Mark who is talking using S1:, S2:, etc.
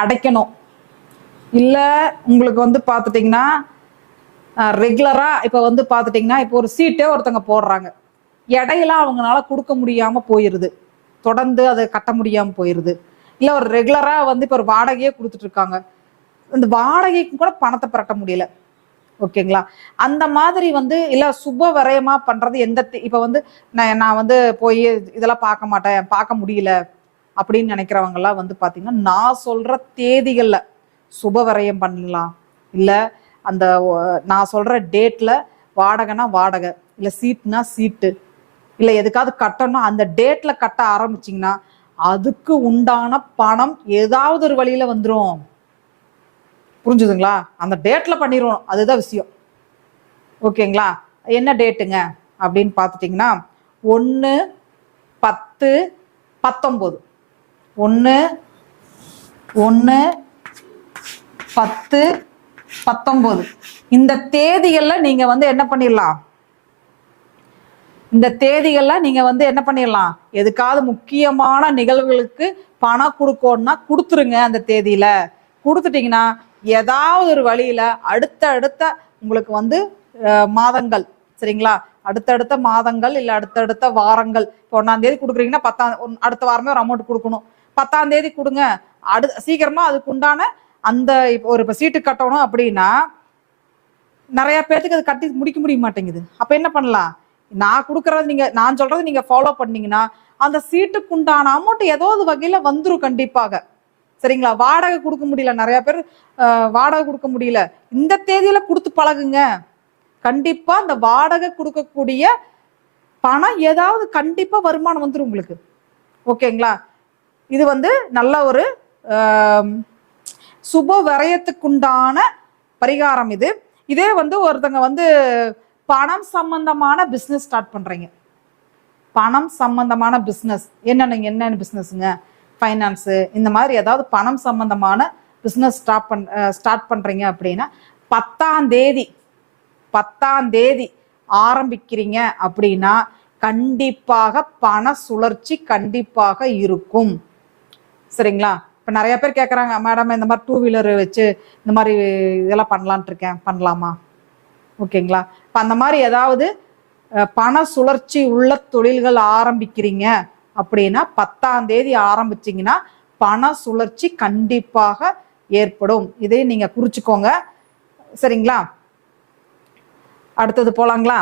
S1: அடைக்கணும். இல்லை உங்களுக்கு வந்து பார்த்துட்டிங்கன்னா ரெகுலராக இப்போ வந்து பார்த்துட்டிங்கன்னா இப்போ ஒரு சீட்டே ஒருத்தங்க போடுறாங்க. இடையில அவங்களால கொடுக்க முடியாமல் போயிடுது தொடர்ந்து அதை கட்ட முடியாமல் போயிடுது இல்லை ஒரு ரெகுலராக வந்து இப்போ ஒரு வாடகையே கொடுத்துட்டு இருக்காங்க. இந்த வாடகைக்கு கூட பணத்தை புரட்ட முடியல. ஓகேங்களா? அந்த மாதிரி வந்து இல்ல சுப விரயமா பண்றது எந்த இப்ப வந்து நான் நான் வந்து போய் இதெல்லாம் பார்க்க மாட்டேன் பார்க்க முடியல. அப்படின்னு நினைக்கிறவங்கெல்லாம் வந்து பார்த்தீங்கன்னா நான் சொல்ற தேதிகளில் சுபவரையம் பண்ணலாம். இல்லை அந்த நான் சொல்ற டேட்ல வாடகைனா வாடகை இல்லை சீட்னா சீட்டு இல்லை எதுக்காவது கட்டணும் அந்த டேட்ல கட்ட ஆரம்பிச்சிங்கன்னா அதுக்கு உண்டான பணம் ஏதாவது ஒரு வழியில வந்துடும் புரிஞ்சுதுங்களா? அந்த டேட்ல பண்ணிடுவோம் அதுதான் விஷயம். ஓகேங்களா? என்ன டேட்டுங்க அப்படின்னு பார்த்துட்டிங்கன்னா ஒன்று பத்து பத்தொம்போது ஒன்று ஒன்று பத்து பத்தொம்போது இந்த தேதிகளில் நீங்கள் வந்து என்ன பண்ணிடலாம்? இந்த தேதிகள்ல நீங்க வந்து என்ன பண்ணிடலாம்? எதுக்காவது முக்கியமான நிகழ்வுகளுக்கு பணம் கொடுக்கணும்னா கொடுத்துருங்க அந்த தேதியில. கொடுத்துட்டிங்கன்னா ஏதாவது ஒரு வழியில அடுத்த அடுத்த உங்களுக்கு வந்து மாதங்கள் சரிங்களா? அடுத்தடுத்த மாதங்கள் இல்ல அடுத்தடுத்த வாரங்கள். இப்போ ஒன்னாம் தேதி கொடுக்குறீங்கன்னா பத்தாம் ஒன்- அடுத்த வாரமே ஒரு அமௌண்ட் கொடுக்கணும். பத்தாம் தேதி கொடுங்க. அடு சீக்கிரமா அதுக்கு உண்டான அந்த இப்போ ஒரு இப்போ சீட்டு கட்டணும் அப்படின்னா நிறைய பேர்த்துக்கு அது கட்டி முடிக்க முடிய மாட்டேங்குது. அப்போ என்ன பண்ணலாம்? நான் கொடுக்கறது நீங்க நான் சொல்றது நீங்க ஃபாலோ பண்ணீங்கன்னா அந்த சீட்டுக்கு உண்டான அமௌண்ட் ஏதோ ஒரு வகையில வந்துடும் கண்டிப்பாக. சரிங்களா? வாடகை கொடுக்க முடியல. நிறைய பேர் வாடகை கொடுக்க முடியல. இந்த தேதியில கொடுத்து பழகுங்க. கண்டிப்பா அந்த வாடகை கொடுக்கக்கூடிய பணம் ஏதாவது கண்டிப்பா வருமானம் வந்துடும் உங்களுக்கு. ஓகேங்களா? இது வந்து நல்ல ஒரு சுப விரயத்துக்குண்டான பரிகாரம் இது. இதே வந்து ஒருத்தங்க வந்து பணம் சம்பந்தமான பிஸ்னஸ் ஸ்டார்ட் பண்ணுறீங்க பணம் சம்பந்தமான பிஸ்னஸ் என்னென்ன என்னென்ன பிஸ்னஸுங்க ஃபைனான்ஸு இந்த மாதிரி ஏதாவது பணம் சம்பந்தமான பிஸ்னஸ் ஸ்டார்ட் பண் ஸ்டார்ட் பண்ணுறீங்க அப்படின்னா பத்தாம் தேதி பத்தாம் தேதி ஆரம்பிக்கிறீங்க அப்படின்னா கண்டிப்பாக பண சுழற்சி கண்டிப்பாக இருக்கும். சரிங்களா? இப்போ நிறைய பேர் கேட்குறாங்க மேடம் இந்த மாதிரி டூ வீலர் வச்சு இந்த மாதிரி இதெல்லாம் பண்ணலான்ட்டு இருக்கேன் பண்ணலாமா? ஓகேங்களா? இப்போ அந்த மாதிரி ஏதாவது பண சுழற்சி உள்ள தொழில்கள் ஆரம்பிக்கிறீங்க அப்படின்னா பத்தாம் தேதி ஆரம்பிச்சிங்கன்னா பண சுழற்சி கண்டிப்பாக ஏற்படும். இதை நீங்கள் குறிச்சிக்கோங்க. சரிங்களா? அடுத்தது போலாங்களா?